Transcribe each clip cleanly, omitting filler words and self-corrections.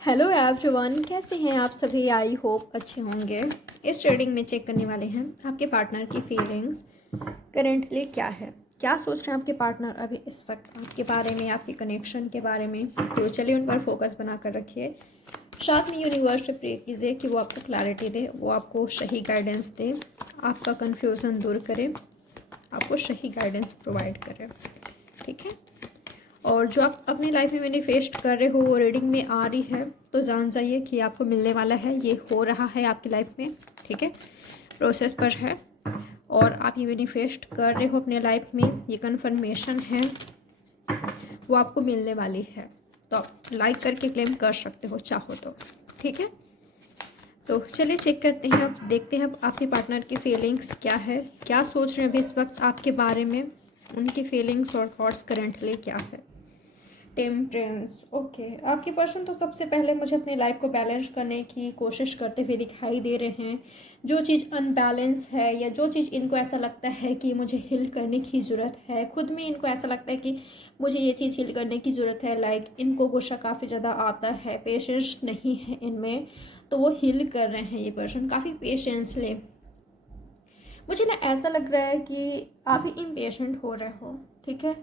Hello everyone, कैसे हैं आप सभी। आई होप अच्छे होंगे। इस रीडिंग में चेक करने वाले हैं आपके पार्टनर की फीलिंग्स करेंटली क्या है, क्या सोच रहे हैं आपके पार्टनर अभी इस वक्त आपके बारे में, आपके कनेक्शन के बारे में। तो चलिए उन पर फोकस बना कर रखिए। साथ में यूनिवर्स से प्रे कीजिए कि वो आपको क्लैरिटी दे, वो आपको सही गाइडेंस दे, आपका कन्फ्यूज़न दूर करे, आपको सही गाइडेंस प्रोवाइड करे। ठीक है। और जो आप अपनी लाइफ में मैनिफेस्ट कर रहे हो वो रीडिंग में आ रही है, तो जान जाइए कि आपको मिलने वाला है, ये हो रहा है आपकी लाइफ में। ठीक है, प्रोसेस पर है और आप ये मैनिफेस्ट कर रहे हो अपने लाइफ में, ये कन्फर्मेशन है, वो आपको मिलने वाली है। तो आप लाइक करके क्लेम कर सकते हो चाहो तो। ठीक है, तो चलिए चेक करते हैं, अब देखते हैं आपके पार्टनर की फीलिंग्स क्या है, क्या सोच रहे हैं अभी इस वक्त आपके बारे में, उनकी फीलिंग्स और थॉट्स करेंटली क्या है। Temperance, okay. आपके पर्सन तो सबसे पहले मुझे अपनी लाइफ को बैलेंस करने की कोशिश करते हुए दिखाई दे रहे हैं। जो चीज़ अनबैलेंस है या जो चीज़ इनको ऐसा लगता है कि मुझे हिल करने की ज़रूरत है, खुद में इनको ऐसा लगता है कि मुझे ये चीज़ हिल करने की ज़रूरत है, लाइक इनको गुस्सा काफ़ी ज़्यादा आता है, पेशेंस नहीं है इनमें, तो वो हिल कर रहे हैं। ये पर्सन काफ़ी पेशेंस ले, मुझे ना ऐसा लग रहा है कि आप ही इम्पेशेंट हो रहे हो। ठीक है,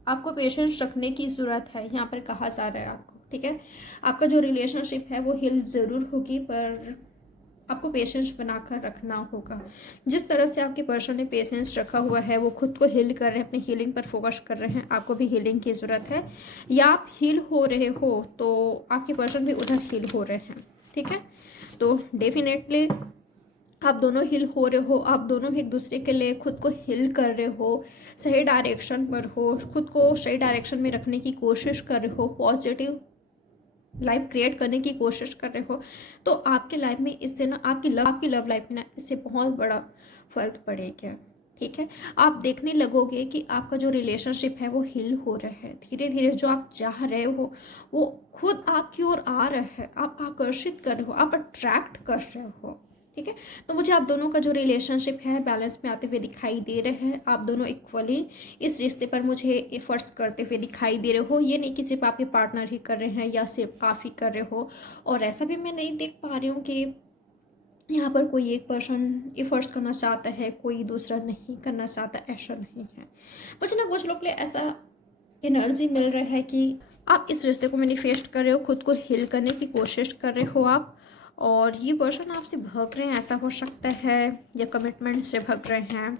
आपको पेशेंस रखने की ज़रूरत है, यहाँ पर कहा जा रहा है आपको। ठीक है, आपका जो रिलेशनशिप है वो हिल ज़रूर होगी, पर आपको पेशेंस बनाकर रखना होगा। जिस तरह से आपके पर्सन ने पेशेंस रखा हुआ है, वो खुद को हील कर रहे हैं, अपनी हीलिंग पर फोकस कर रहे हैं, आपको भी हीलिंग की ज़रूरत है। या आप हील हो रहे हो तो आपके पर्सन भी उधर हील हो रहे हैं। ठीक है, तो डेफिनेटली आप दोनों हिल हो रहे हो, आप दोनों भी एक दूसरे के लिए खुद को हिल कर रहे हो, सही डायरेक्शन पर हो, खुद को सही डायरेक्शन में रखने की कोशिश कर रहे हो, पॉजिटिव लाइफ क्रिएट करने की कोशिश कर रहे हो। तो आपके लाइफ में इससे ना आपकी लव लाइफ में ना इससे बहुत बड़ा फर्क पड़ेगा। ठीक है, आप देखने लगोगे कि आपका जो रिलेशनशिप है वो हिल हो रहा है धीरे धीरे। जो आप चाह रहे हो वो खुद आपकी ओर आ रहा है, आप आकर्षित कर रहे हो, आप अट्रैक्ट कर रहे हो। ठीक है, तो मुझे आप दोनों का जो रिलेशनशिप है बैलेंस में आते हुए दिखाई दे रहे हैं। आप दोनों इक्वली इस रिश्ते पर मुझे एफर्ट्स करते हुए दिखाई दे रहे हो। ये नहीं कि सिर्फ आपके पार्टनर ही कर रहे हैं या सिर्फ आप ही कर रहे हो। और ऐसा भी मैं नहीं देख पा रही हूँ कि यहाँ पर कोई एक पर्सन एफर्ट्स करना चाहता है, कोई दूसरा नहीं करना चाहता, ऐसा नहीं है। मुझे ना कुछ लोग के लिए ऐसा एनर्जी मिल रहा है कि आप इस रिश्ते को मैनिफेस्ट कर रहे हो, खुद को हील करने की कोशिश कर रहे हो आप, और ये पर्सन आपसे भाग रहे हैं, ऐसा हो सकता है, या कमिटमेंट से भाग रहे हैं,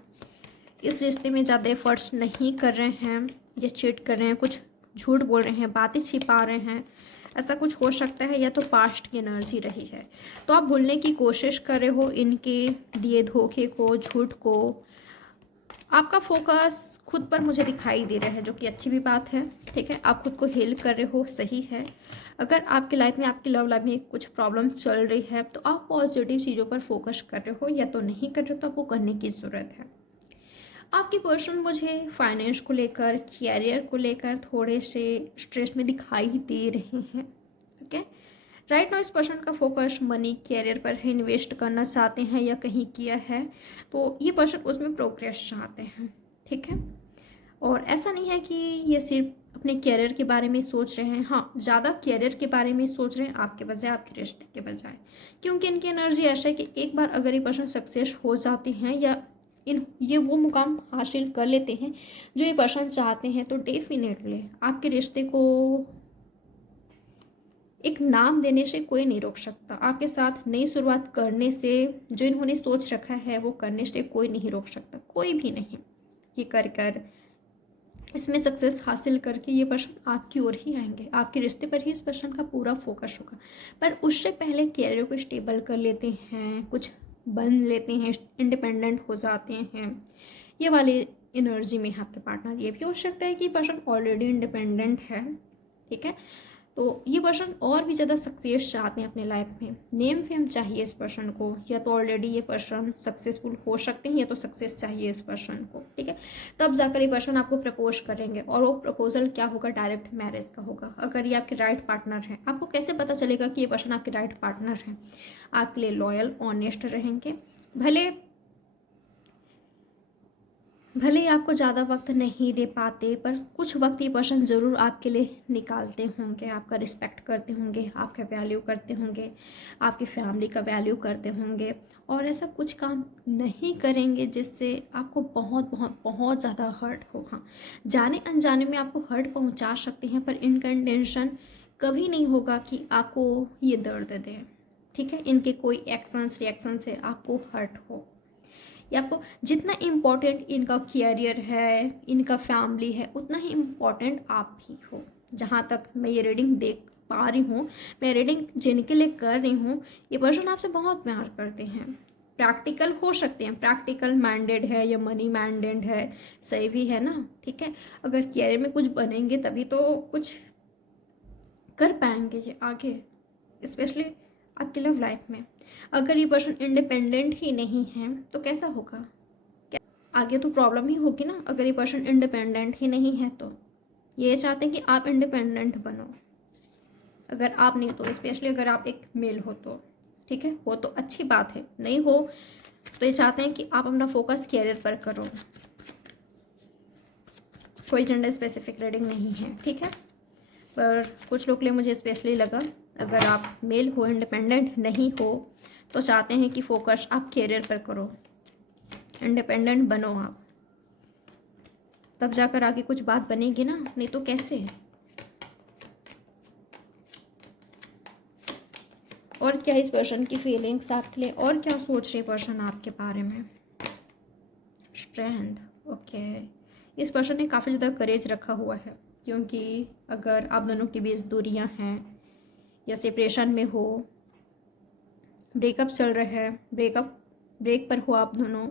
इस रिश्ते में ज़्यादा एफर्ट्स नहीं कर रहे हैं, या चीट कर रहे हैं, कुछ झूठ बोल रहे हैं, बातें छिपा रहे हैं, ऐसा कुछ हो सकता है। या तो पास्ट की एनर्जी रही है, तो आप भूलने की कोशिश कर रहे हो इनके दिए धोखे को, झूठ को। आपका फोकस खुद पर मुझे दिखाई दे रहा है, जो कि अच्छी भी बात है। ठीक है, आप खुद को हील कर रहे हो, सही है। अगर आपकी लाइफ में, आपकी लव लाइफ में कुछ प्रॉब्लम चल रही है तो आप पॉजिटिव चीज़ों पर फोकस कर रहे हो, या तो नहीं कर रहे हो तो आपको करने की ज़रूरत है। आपके पर्सन मुझे फाइनेंस को लेकर, कैरियर को लेकर थोड़े से स्ट्रेस में दिखाई दे रहे हैं। ओके, राइट नाउ इस पर्सन का फोकस मनी, कैरियर पर है, इन्वेस्ट करना चाहते हैं या कहीं किया है तो ये पर्सन उसमें प्रोग्रेस चाहते हैं। ठीक है, और ऐसा नहीं है कि ये सिर्फ अपने कैरियर के बारे में सोच रहे हैं, हाँ ज़्यादा कैरियर के बारे में सोच रहे हैं आपके बजाय, आपके रिश्ते के बजाय। क्योंकि इनकी एनर्जी ऐसा है कि एक बार अगर ये पर्सन सक्सेस हो जाते हैं या ये वो मुकाम हासिल कर लेते हैं जो ये पर्सन चाहते हैं, तो डेफिनेटली आपके रिश्ते को एक नाम देने से कोई नहीं रोक सकता। आपके साथ नई शुरुआत करने से, जो इन्होंने सोच रखा है वो करने से कोई नहीं रोक सकता, कोई भी नहीं। ये कर इसमें सक्सेस हासिल करके ये पर्सन आपकी ओर ही आएंगे, आपके रिश्ते पर ही इस पर्सन का पूरा फोकस होगा। पर उससे पहले कैरियर को स्टेबल कर लेते हैं, कुछ बन लेते हैं, इंडिपेंडेंट हो जाते हैं। ये वाली एनर्जी में है आपके पार्टनर। ये भी हो सकता है कि पर्सन ऑलरेडी इंडिपेंडेंट है। ठीक है, तो ये पर्सन और भी ज़्यादा सक्सेस चाहते हैं अपने लाइफ में, नेम फेम चाहिए इस पर्सन को, या तो ऑलरेडी ये पर्सन सक्सेसफुल हो सकते हैं या तो सक्सेस चाहिए इस पर्सन को। ठीक है, तब जाकर ये पर्सन आपको प्रपोज करेंगे, और वो प्रपोजल क्या होगा, डायरेक्ट मैरिज का होगा। अगर ये आपके राइट पार्टनर हैं, आपको कैसे पता चलेगा कि ये पर्सन आपके राइट पार्टनर हैं? आपके लिए लॉयल, ऑनेस्ट रहेंगे, भले भले ही आपको ज़्यादा वक्त नहीं दे पाते, पर कुछ वक्त ये पर्सन ज़रूर आपके लिए निकालते होंगे, आपका रिस्पेक्ट करते होंगे, आपका वैल्यू करते होंगे, आपकी फैमिली का वैल्यू करते होंगे, और ऐसा कुछ काम नहीं करेंगे जिससे आपको बहुत बहुत बहुत ज़्यादा हर्ट हो। हाँ, जाने अनजाने में आपको हर्ट पहुंचा सकते हैं, पर इनका इंटेंशन कभी नहीं होगा कि आपको ये दर्द दें। ठीक है, इनके कोई एक्शंस रिएक्शन से आपको हर्ट हो, या आपको जितना इम्पोर्टेंट इनका कैरियर है, इनका फैमिली है, उतना ही इम्पोर्टेंट आप भी हो। जहाँ तक मैं ये रीडिंग देख पा रही हूँ, मैं रीडिंग जिनके लिए कर रही हूँ, ये पर्सन आपसे बहुत प्यार करते हैं। प्रैक्टिकल हो सकते हैं, प्रैक्टिकल माइंडेड है या मनी माइंडेड है, सही भी है ना। ठीक है, अगर कैरियर में कुछ बनेंगे तभी तो कुछ कर पाएंगे जी आगे, स्पेशली आपकी लव लाइफ में। अगर ये पर्सन इंडिपेंडेंट ही नहीं है तो कैसा होगा, आगे तो प्रॉब्लम ही होगी ना। अगर ये पर्सन इंडिपेंडेंट ही नहीं है तो ये चाहते हैं कि आप इंडिपेंडेंट बनो। अगर आप नहीं तो, स्पेशली अगर आप एक मेल हो तो ठीक है, वो तो अच्छी बात है, नहीं हो तो ये चाहते हैं कि आप अपना फोकस कैरियर पर करो। कोई जेंडर स्पेसिफिक रीडिंग नहीं है, ठीक है, पर कुछ लोग के लिए मुझे स्पेशली लगा, अगर आप मेल हो, इंडिपेंडेंट नहीं हो, तो चाहते हैं कि फोकस आप कैरियर पर करो, इंडिपेंडेंट बनो आप, तब जाकर आगे कुछ बात बनेगी ना, नहीं तो कैसे। और क्या इस पर्सन की फीलिंग्स आपके लिए, और क्या सोच रहे पर्सन आपके बारे में। स्ट्रेंथ, ओके, इस पर्सन ने काफ़ी ज़्यादा करेज रखा हुआ है, क्योंकि अगर आप दोनों के बीच दूरियां हैं या सेपरेशन में हो, ब्रेकअप चल रहा है, ब्रेक पर हो आप दोनों,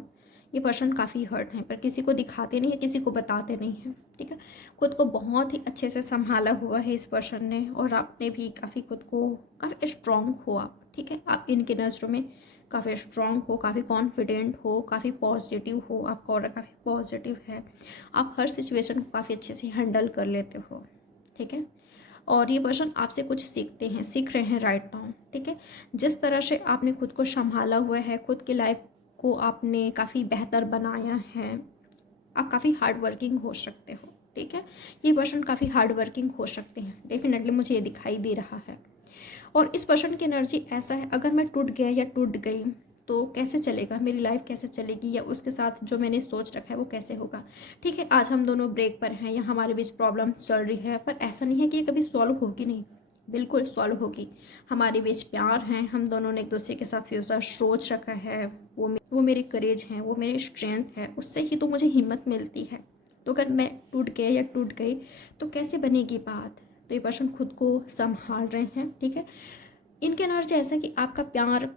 ये पर्सन काफ़ी हर्ट हैं, पर किसी को दिखाते नहीं है, किसी को बताते नहीं हैं। ठीक है, खुद को बहुत ही अच्छे से संभाला हुआ है इस पर्सन ने, और आपने भी काफ़ी खुद को, काफ़ी स्ट्रांग हो आप। ठीक है, आप इनके नज़रों में काफ़ी स्ट्रांग हो, काफ़ी कॉन्फिडेंट हो, काफ़ी पॉजिटिव हो, आपका ऑरा काफ़ी पॉजिटिव है, आप हर सिचुएशन को काफ़ी अच्छे से हैंडल कर लेते हो। ठीक है, और ये पर्सन आपसे कुछ सीखते हैं, सीख रहे हैं राइट नाउ। ठीक है, जिस तरह से आपने खुद को संभाला हुआ है, खुद की लाइफ को आपने काफ़ी बेहतर बनाया है, आप काफ़ी हार्ड वर्किंग हो सकते हो। ठीक है, ये पर्सन काफ़ी हार्ड वर्किंग हो सकते हैं, डेफिनेटली मुझे ये दिखाई दे रहा है। और इस पर्सन की एनर्जी ऐसा है, अगर मैं टूट गया या टूट गई तो कैसे चलेगा, मेरी लाइफ कैसे चलेगी, या उसके साथ जो मैंने सोच रखा है वो कैसे होगा। ठीक है, आज हम दोनों ब्रेक पर हैं या हमारे बीच प्रॉब्लम चल रही है, पर ऐसा नहीं है कि ये कभी सॉल्व होगी नहीं, बिल्कुल सॉल्व होगी। हमारे बीच प्यार है, हम दोनों ने एक दूसरे के साथ फ्यूचर सोच रखा है, वो मेरे करेज हैं, वो मेरी स्ट्रेंथ है, उससे ही तो मुझे हिम्मत मिलती है। तो अगर मैं टूट गया या टूट गई तो कैसे बनेगी बात। तो ये पर्सन खुद को संभाल रहे हैं। ठीक है, इनके एनर्जी ऐसा कि आपका प्यार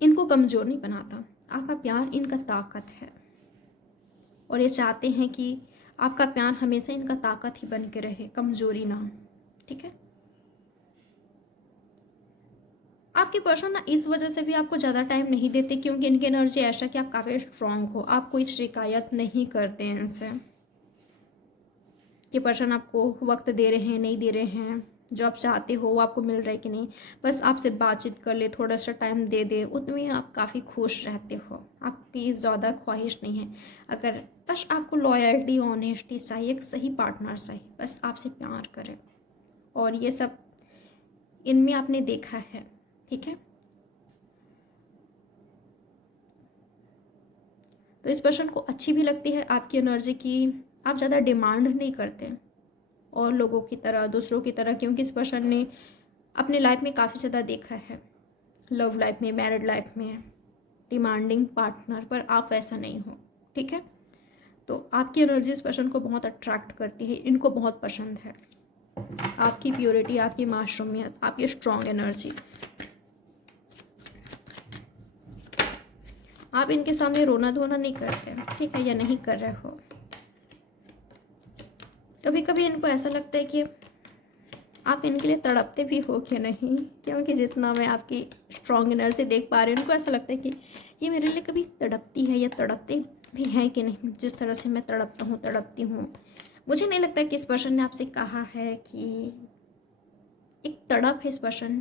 इनको कमज़ोर नहीं बनाता, आपका प्यार इनका ताकत है, और ये चाहते हैं कि आपका प्यार हमेशा इनका ताकत ही बन के रहे, कमज़ोरी ना। ठीक है, आपके पर्सन ना इस वजह से भी आपको ज़्यादा टाइम नहीं देते, क्योंकि इनकी एनर्जी ऐसा कि आप काफ़ी स्ट्रांग हो, आप कोई शिकायत नहीं करते हैं इनसे। ये पर्सन आपको वक्त दे रहे हैं, नहीं दे रहे हैं, जो आप चाहते हो वो आपको मिल रहा है कि नहीं, बस आपसे बातचीत कर ले, थोड़ा सा टाइम दे दे, उतने आप काफ़ी खुश रहते हो, आपकी ज़्यादा ख्वाहिश नहीं है। अगर बस आपको लॉयल्टी, ऑनेस्टी चाहिए, एक सही पार्टनर चाहिए, बस आपसे प्यार करे, और ये सब इनमें आपने देखा है। ठीक है, तो इस पर्सन को अच्छी भी लगती है आपकी एनर्जी की, आप ज़्यादा डिमांड नहीं करते और लोगों की तरह, दूसरों की तरह, क्योंकि इस पर्सन ने अपने लाइफ में काफ़ी ज़्यादा देखा है, लव लाइफ में, मैरिड लाइफ में, डिमांडिंग पार्टनर, पर आप वैसा नहीं हो। ठीक है, तो आपकी एनर्जी इस पर्सन को बहुत अट्रैक्ट करती है, इनको बहुत पसंद है आपकी प्योरिटी, आपकी मासूमियत, आपकी स्ट्रॉन्ग एनर्जी। आप इनके सामने रोना धोना नहीं करते, ठीक है, या नहीं कर रहे हो। कभी कभी इनको ऐसा लगता है कि आप इनके लिए तड़पते भी हो कि नहीं, क्योंकि जितना मैं आपकी स्ट्रॉन्ग एनर्जी देख पा रही हूँ, उनको ऐसा लगता है कि ये मेरे लिए कभी तड़पती है या तड़पते भी हैं कि नहीं, जिस तरह से मैं तड़पता हूँ, तड़पती हूँ। मुझे नहीं लगता कि इस पर्सन ने आपसे कहा है कि एक तड़प है इस पर्सन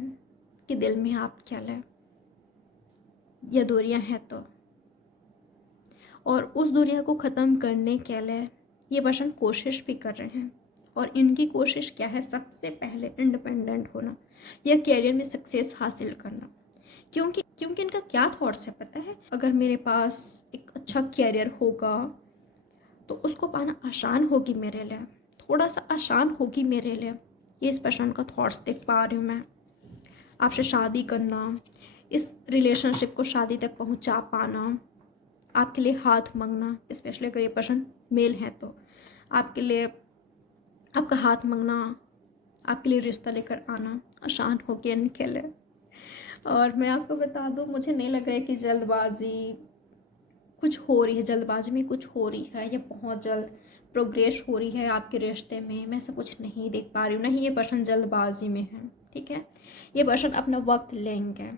के दिल में, आप क्या लें या दूरियाँ हैं तो। और उस दूरिया को ख़त्म करने के लिए ये पर्सन कोशिश भी कर रहे हैं। और इनकी कोशिश क्या है, सबसे पहले इंडिपेंडेंट होना या करियर में सक्सेस हासिल करना। क्योंकि इनका क्या थॉट्स है पता है, अगर मेरे पास एक अच्छा करियर होगा तो उसको पाना आसान होगी मेरे लिए, थोड़ा सा आसान होगी मेरे लिए। ये इस पर्सन का थॉट्स देख पा रही हूँ मैं। आपसे शादी करना, इस रिलेशनशिप को शादी तक पहुँचा पाना, आपके लिए हाथ मांगना, स्पेशली अगर ये पर्सन मेल है तो आपके लिए आपका हाथ मांगना, आपके लिए रिश्ता लेकर आना आसान हो गया इनके लिए। और मैं आपको बता दूं, मुझे नहीं लग रहा है कि जल्दबाजी कुछ हो रही है, जल्दबाजी में कुछ हो रही है या बहुत जल्द प्रोग्रेस हो रही है आपके रिश्ते में। मैं ऐसा कुछ नहीं देख पा रही हूँ, नहीं ये पर्सन जल्दबाजी में है, ठीक है। ये पर्सन अपना वक्त लेंगे,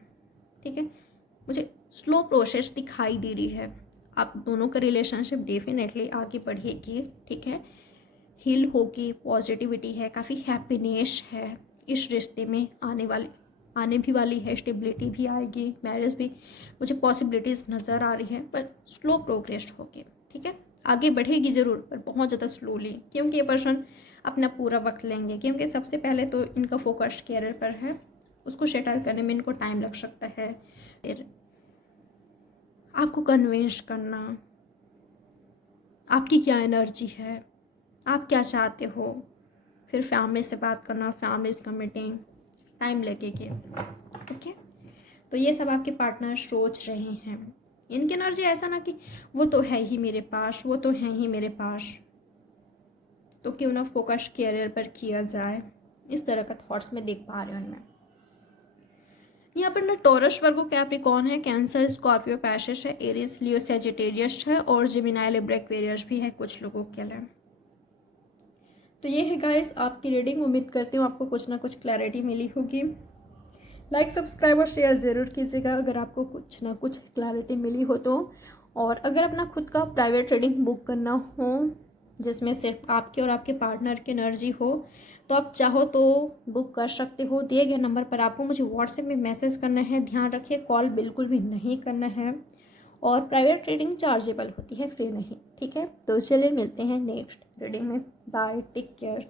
ठीक है। मुझे स्लो प्रोसेस दिखाई दे रही है। आप दोनों का रिलेशनशिप डेफिनेटली आगे बढ़ेगी, ठीक है। हील होगी, पॉजिटिविटी है, काफ़ी हैप्पीनेस है इस रिश्ते में आने भी वाली है, स्टेबिलिटी भी आएगी, मैरिज भी मुझे पॉसिबिलिटीज़ नज़र आ रही है, पर स्लो प्रोग्रेस होगी, ठीक है। आगे बढ़ेगी ज़रूर पर बहुत ज़्यादा स्लोली, क्योंकि ये पर्सन अपना पूरा वक्त लेंगे। क्योंकि सबसे पहले तो इनका फोकस कैरियर पर है, उसको सेटल करने में इनको टाइम लग सकता है। फिर आपको कन्विंस करना, आपकी क्या एनर्जी है, आप क्या चाहते हो, फिर फैमिली से बात करना, फैमिली का मीटिंग, टाइम लगेगी, ठीक है। तो ये सब आपके पार्टनर सोच रहे हैं। इनकी एनर्जी ऐसा ना कि वो तो है ही मेरे पास, वो तो है ही मेरे पास, तो क्यों ना फोकस कैरियर पर किया जाए, इस तरह का थॉट्स में देख पा रहे हैं मैं। यहाँ पर ना टॉरस, वर्गो, कैप्रिकॉर्न है, कैंसर, स्कॉर्पियो, पैसिस है, एरीज, लियो, सैजिटेरियस है और जेमिनी, लिब्रा, एक्वेरियस भी है कुछ लोगों के लिए। तो ये है गाइस आपकी रीडिंग। उम्मीद करती हूँ आपको कुछ ना कुछ क्लैरिटी मिली होगी। लाइक, सब्सक्राइब और शेयर ज़रूर कीजिएगा अगर आपको कुछ ना कुछ क्लैरिटी मिली हो तो। और अगर अपना खुद का प्राइवेट रीडिंग बुक करना हो जिसमें सिर्फ आपके और आपके पार्टनर की एनर्जी हो, तो आप चाहो तो बुक कर सकते हो। दिए गए नंबर पर आपको मुझे व्हाट्सएप में मैसेज करना है। ध्यान रखिए कॉल बिल्कुल भी नहीं करना है। और प्राइवेट रीडिंग चार्जेबल होती है, फ्री नहीं, ठीक है। तो चलिए मिलते हैं नेक्स्ट रीडिंग में। Bye, take care.